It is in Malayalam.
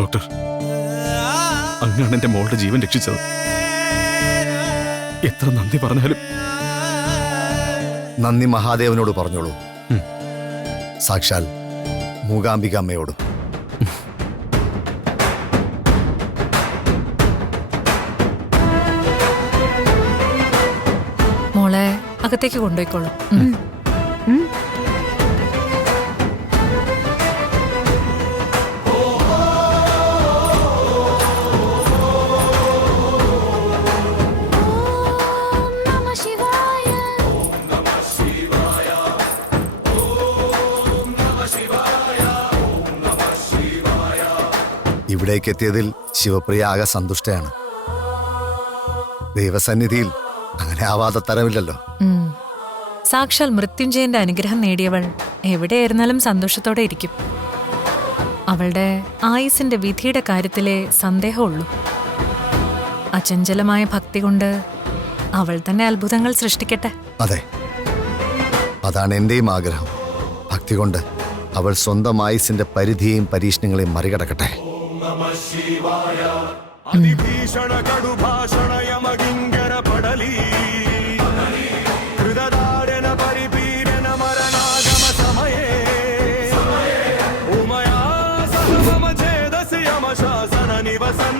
ഡോക്ടർ, അങ്ങാണ് എന്റെ മോളുടെ ജീവൻ രക്ഷിച്ചത്. എത്ര നന്ദി പറഞ്ഞാലും. നന്ദി മഹാദേവനോട് പറഞ്ഞോളൂ, സാക്ഷാൽ മൂകാംബിക അമ്മയോടും. മോളെ അകത്തേക്ക് കൊണ്ടുപോയിക്കോളൂ. ഇവിടേക്ക് എത്തിയതിൽ ശിവപ്രിയ ആകെ സന്തുഷ്ടയാണ്. ദൈവസന്നിധിയിൽ അങ്ങനെ ആവാതെ തരമില്ലല്ലോ. സാക്ഷാൽ മൃത്യുഞ്ജയന്റെ അനുഗ്രഹം നേടിയവൾ എവിടെയായിരുന്നാലും സന്തോഷത്തോടെ ഇരിക്കും. അവളുടെ ആയുസിന്റെ വിധിയുടെ കാര്യത്തിലെ സന്ദേഹമുള്ളൂ. അചഞ്ചലമായ ഭക്തി കൊണ്ട് അവൾ തന്നെ അത്ഭുതങ്ങൾ സൃഷ്ടിക്കട്ടെ. അതെ, അതാണ് എന്റെയും ആഗ്രഹം. ഭക്തി കൊണ്ട് അവൾ സ്വന്തം ആയുസിന്റെ പരിധിയെയും പരീക്ഷണങ്ങളെയും മറികടക്കട്ടെ. അതിഭീഷണ കടുഭാഷണ യമകിങ്കര പടലി ഹൃദാരന പരിപീഡന മരണാഗമ സമയേ ഉമയാ സഹമ ഛേദസി യമശാസന നിവസൻ